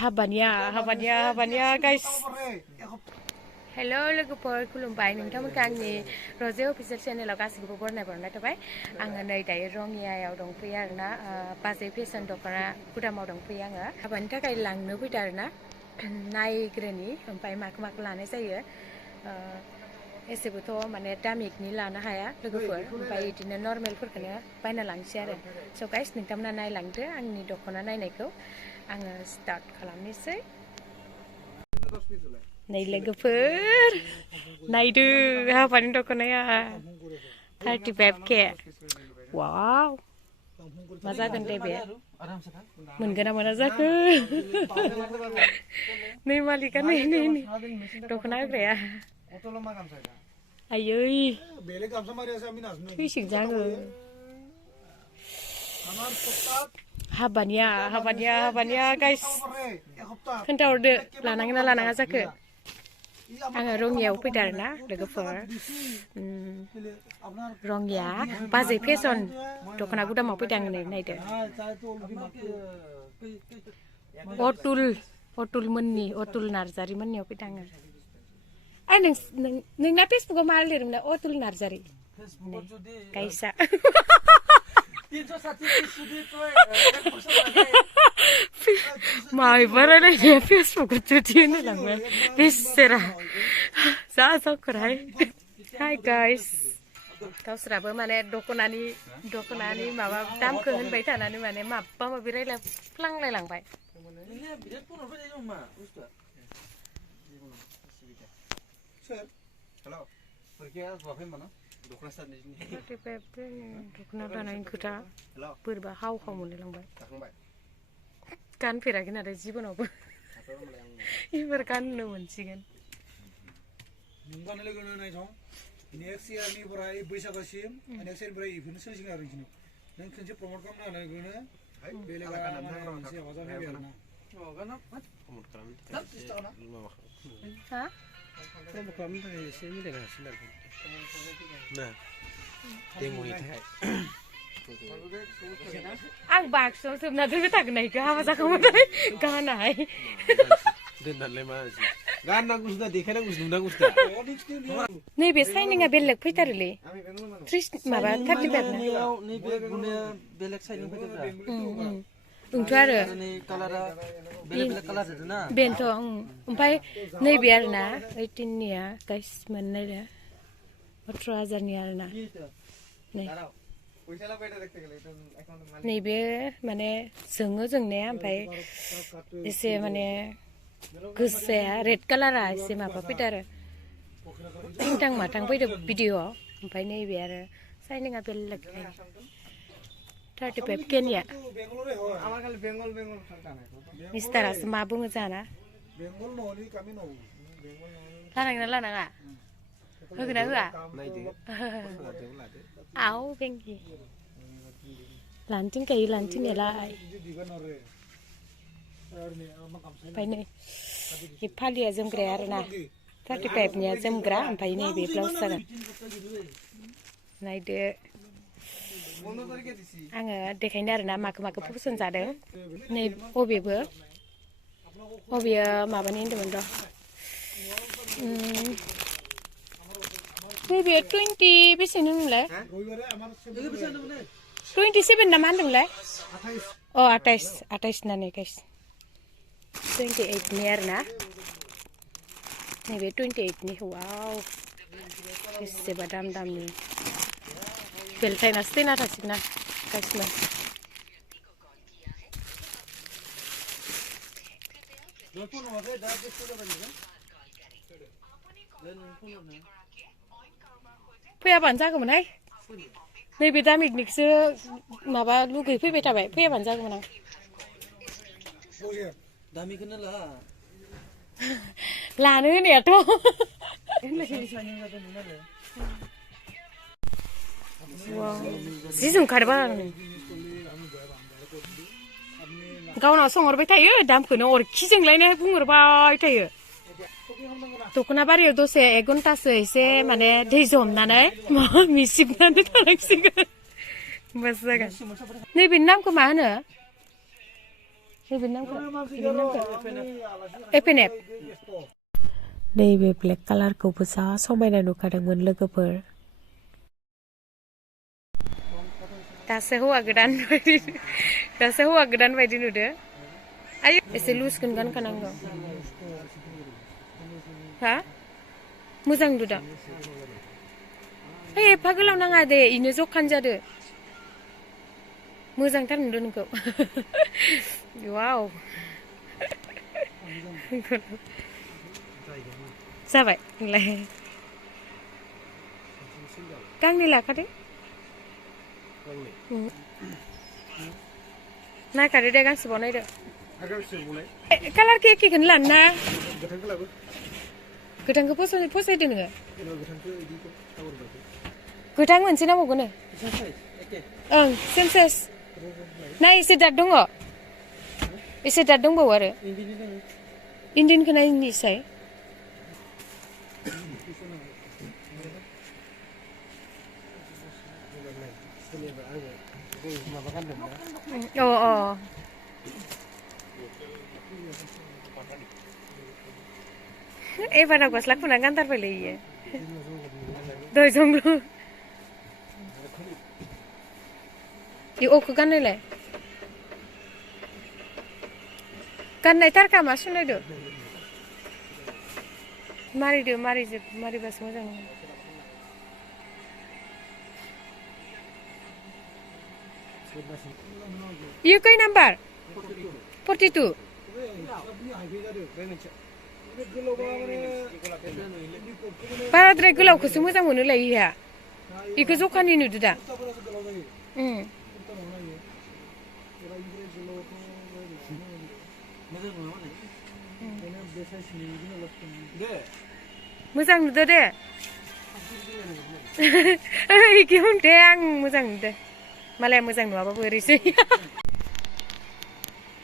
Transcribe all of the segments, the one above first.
habayao guys. Hello lwgwpwr hwlaibai nोंथांमोनखौ आंनि रजे official चेनेलाव गासिबो बरायनाय थाबाय आङो नै दायो रंगियायाव दंफैयो आरोना बाजै फेशन दखना गुदामाव दंफैयो आङो हाबानि थाखाय लांनो फैदों आरोना नायग्रोनि ओमफ्राय माखौ लानाय जायो एसेबोथ' माने दामिकनि लानो हाया लोगोफोर ओमफ्राय बिदिनो नर्मेलफोरखौनो बायना लांसै आरो स' गाइस नोंथांमोना नायलांदो आंनि दखना नायनायखौ आङो स्टार्ट खालामनोसै nailaidw नायदो हाबानि दखनाया 35K वाव मा जागोन दे बे मोनगोन ना मोना जाखो नै मालिका नै दखना होग्राया आयै थैसिगोन आङो हाबानिया गाइस खोन्थाहरदो लानांगोन ना लानाङा जाखो आङो रंगियाव फैदों आरोना लोगोफोर रंगिया बाजै फेशन दखना गुदामाव फैदों आं नै नायदो अतुल नार्जारि मोननियाव फैदों आङो नोंना फेसबुकाव मा लिरदों ना अतुल नार्जारि गाइसा माबा रायलायनाया फेसबुकाव जुदि होनलांबाय बेसेरा जा जाखोराय हाय गाइस गावसोराबो माने दखनानि माबा दामखौ होनबाय थानानै माने माबा माबि रायलायफ्लांलायलांबाय दखना दानायनि खोथा बोरैबा हाव मोनलायलांबाय गानफेराखै नालाय जिबनावबो एबार गाननो मोनसिगोन नेक्स्ट इयारनिफ्राय बैसागोसिम नेक्स्ट इयारनिफ्राय इफोरनो सोलिसिगोन आरो नोंसिनाव नों खनसे प्रमट खालामनो हानायखौनो बेलेगा मोनसे माबा जानो फैबाय आरोना प्रमट खालामनो थाखाय एसे मिलायनो हासिगोन आरो ना डेम'नि थाखाय आं बाक्सुआव सोमना दोनबाय थागोन नायखौ हाबा जाखांबाथाय गानाहाय दोननानैलाय मा गाननांगौसो दा देखायनांगौसो नुनांगौसो दा नैबे साइनिंआ बेलेग फैथारोलै 30 माबा 35 नैबे गुनाया बेलेग साइनिं फैथारदा ओंथ' आरो कालारा बेलेग कालार ना बेनथ' ओमफ्राय नैबे आरोना 18निया गाइस मोननाय दा 18,000नि आरोना नैबे माने जोंनाया ओमफ्राय एसे माने गोजाया रेड कालारा एसे माबा फैदो आरो थिंथां माथां फैदो भिडिअ ओमफ्राय नैबे आरो साइनिंआ बेलेग 35K निया मिस्टारासो मा बुङो जाना लानांगोन ना लानाङा होगोन ना होआ आव बेंगि लानो थिननायालाय ओमफ्राय नै फालिया जोमग्राया आरोना 35निया जोमग्रा ओमफ्राय नैबे ब्लाउस जागोन नायदो आङो देखायनो आरोना माखौ पसन जादों नै अबेयो माबानि होनदोंमोन र' नैबे 20 बेसेनो होनलाय 27 ना मा होनदोंमोनलाय 28 नानै गाइस 28नि आरोना नैबे 28नि वाव बेसेबा दामनि बेलथायनासो दोना थासिगोन ना गाइसनो फैयाबानो जागौमोनहाय नैबे दामिकनिखौसो माबा लुगैफैबाय थाबाय फैयाबानो जागौमोन आं दामिखौनो लानो होनायाथ' जि जोंखारबा गावनाव सोंहरबाय थायो दामखौनो अरखि जोंलायनाय बुंहरबाय थायो दखना बारियाव दसे 1 घन्टासो एसे माने दै जमनानै मिसिबनानै थानांसिगोन होमबासो जागोन नैबेनि नामखौ मा होनो एफएनएफ नैबे ब्लेक कालारखौबो जा समायना नुखादोंमोन लोगोफोर दासो हौवा गोदान बायदि नुदो आयो एसे लुजखौनो गानखानांगौ हा मोजां नुदों एफा गोलाव नाङा दे इनो जखान जादो मोजांथार नुदों नोंखौ वाव जाबाय नोंलाय गांनै लाखादो नायखादो दे गांसेबाव नायदो कालारखौ एखेखौनो लानो ना गोथांखौ फसायदो नोङो गोथां मोनसे नांबावगोन ओं सेम साइज ना एसे दाग दङ एसे दाग दंबावो आरो इन्डियानखौ नायनिसाय एबाराव गस्ला खुना गानथारबायलै इयो दय जंग्लु अखौ गाननायलाय गाननाय थारखा मा सुनायदो मारिबासो मोजां इयो खै नाम्बार 42 बाराद्राय गोलावखौसो मोजां मोनोलाय इहा इखौ जखानि नुदो दा मोजां नुदो दे इखौ होनदे आं मोजां नुदो मालाय मोजां नुवाबाबो ओरैसै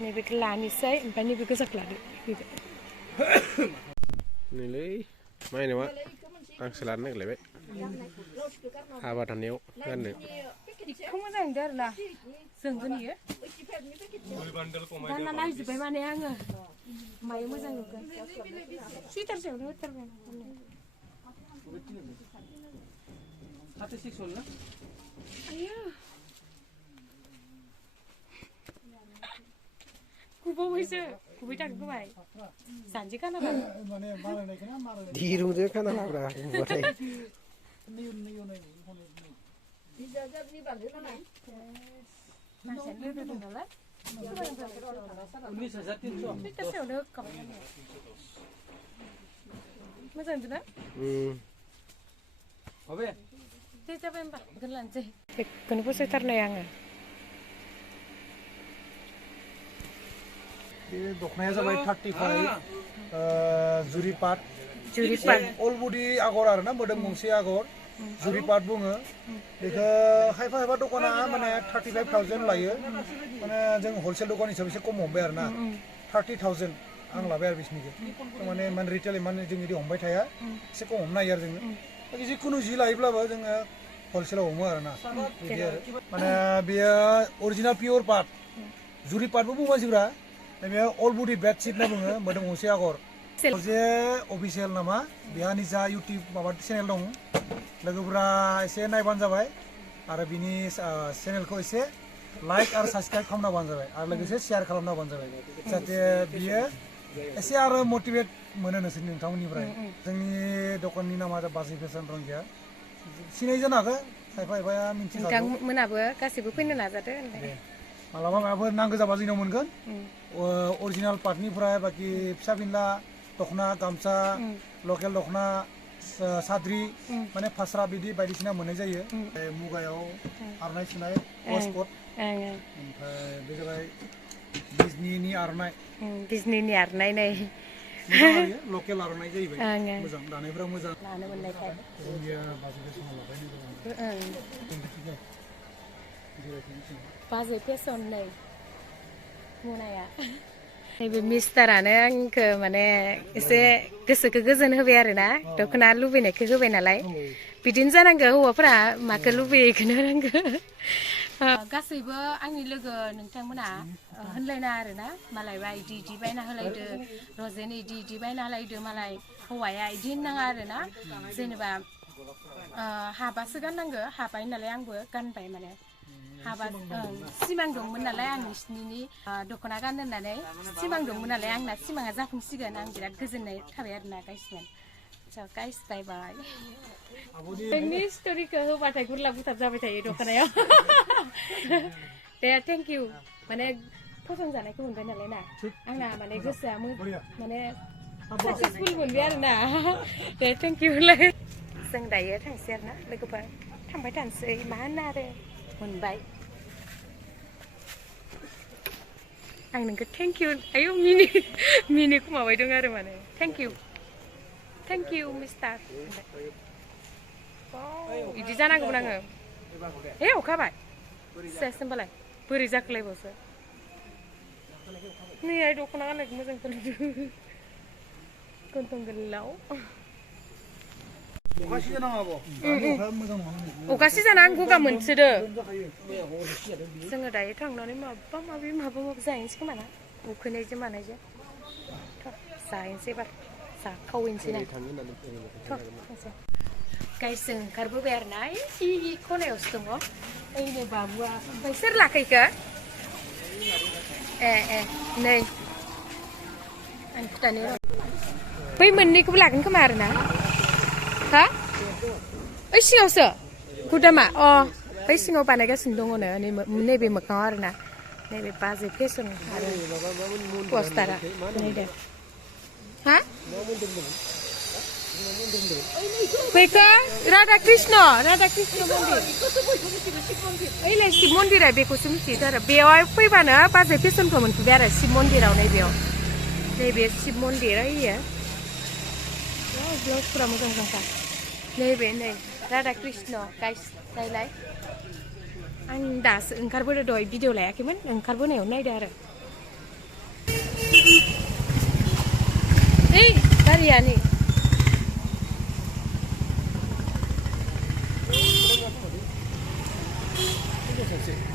नैबेखौ लानोसै ओमफ्राय नैबेखौ जाख लादो नैलै माइ नामा गांसो लानो नागिरलायबाय हाबा थानायाव गाननो इखौ मोजां नुदो आरोना जोंगोन इयो गानना नायजोब्बाय माने आङो मायो मोजां नुगोन सुइटार सायावनो होथारबाय आयो गुबावैसो गुबै थांगोबाय जानजि खानाबा दिरुंजों खाना लाग्रा नुबाथाय मोजां नुदोंना दे जाबाय होमबा बेखौनो लानोसै बेखौनो फसायथारनाय आङो बे दखनाया जाबाय 35 जुरिपाट अल बडि आगर आरो ना मोदोम गंसे आगर जुरिपाट बुङो बेखौ खायफा दखाना माने 35,000 लायो माने जों हलसेल दखान हिसाबै एसे खम हमबाय आरो ना 30,000 आं लाबाय आरो बिसनिखौ माने इमान रिटेल इमान जों बिदि हमबाय थाया एसे खम हमनो हायो आरो जोङो जिखुनु जि लायोब्लाबो जोङो हलसेलाव हमो आरो ना बिदि आरो माने बेयो अरिजिनाल पियर पाट जुरिपाटबो बुङो मानसिफ्रा बेयो अल बडि बेडशिट होनना बुङो मोदोम गंसे आगर जे अफिसियेल नामा बेहा निजा इउटिउब माबा चेनेल दं लोगोफोरा एसे नायबानो जाबाय आरो बिनि चेनेलखौ एसे लाइक आरो साबस्क्राइब खालामनाबानो जाबाय आरो लोगोसे शेयार खालामनाबानो जाबाय जाहाथे बियो एसे आरो मटिभेट मोनो नोंथांमोननिफ्राय जोंनि दखाननि नामा बाजै फेसन रंगिया सिनाय जानो हागौ खायफाया मिन्थिखागौ नोंथांमोनाबो गासैबो फैनो नाजादो मालाबा माबाफोर नांगौ जाबा जोंनाव मोनगोन अरिजिनाल पाटनिफ्राय बाखि फिसा फिनला दखना गामसा लकेल दखना साद्रि माने फास्रा बिदि बायदिसिना मोननाय जायो मुगायाव आरनाय सुनाय वेस्टकट ओमफ्राय बे जाबाय बिजनिनि आरनाय नै लकेल आरनाय जाहैबाय मोजां दानायफ्रा मोजां लानो मोननायखाय बाजै फेसन नै मनाया नैबे मिस्टारानो आंखौ माने एसे गोसोखौ गोजोन होबाय आरोना दख'ना लुबैनायखौ होबाय नालाय बिदिनो जानांगौ हौवाफोरा माखौ लुबैयो बेखौनो होनांगौ गासैबो आंनि लोगो नोंथांमोना होनलायना आरोना मालायबा इदि बायना होलायदो रजेनो इदि बायना होलायदो मालाय हौवाया इदि होननाङा आरोना जेनेबा हाबासो गाननांगो हाबाय नालाय आंबो गानबाय माने हाबा सिमां दंमोन नालाय आं नोंसिनि दख'ना गान होननानै सिमां दंमोन नालाय आंना सिमाङा जाफुंसिगोन आं बिराद गोजोननाय थाबाय आरोना गाइसमोन गाइस बाय बाय नोंनि स्ट'रिखौ होबाथाय गुरलाब गुथाब जाबाय थायो दख'नायाव दे थेंक इउ माने फसंजानायखौ मोनबाय नालाय ना आंना माने गोसोआ माने साक्सेसफुल मोनबाय आरोना दे थेंक इउ जों दायो थांसै आरोना लोगोफोर थांबाय थानोसै मा होनो आरो मोनबाय आं नोंखौ थेंक इउ आयौ मिनिखौ माबाय दं आरो माने थेंक इउ मिस्टार इदि जानांगौमोन आङो हे अखाबाय सेस होनबालाय बोरै जाखोलायबावसो नै आइ दख'ना गाननायखौ मोजां खोनादों गन्थं गोलाव अखा सिजाना आं गगा मोनसोदो जोङो दायो थांनानै माबा माबि जाहैनोसै खोमा ना उखैनायजों मानायजों जाहैनोसै एबार जाखावहैनोसै ना गाइस जों ओंखारबोबाय आरोना इ खनायावसो दङ ओइनो बाबुआ ओमफ्राय सोर लाखैखो ए नै आं खिथानो बै मोननैखौबो लागोन खोमा आरोना हा ओइ सिङावसो गुदामा बै सिङाव बानायगासिनो दङनो नैबे मोखाङाव आरोना नैबे बाजै फेसन आरो पस्टारा नैदे हा बेखौ राधा कृष्ण मन्दिर ओइलाय शिब मन्दिरा बेखौसो मिथियो आरो बेयावहाय फैबानो बाजै फेसनखौ मोनफैबाय आरो शिब मन्दिराव नैबे शिब मन्दिर ओइयो ब्लाउसफोरा मोजां मोजांखा नैबे नै राधा कृष्ण गाइस नायलाय आं दासो ओंखारबोदो दहाय भिडिअ लायाखैमोन ओंखारबोनायाव नायदो आरो ओइ गारिया नै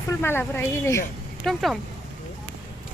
फुल मालाफोरा नै टम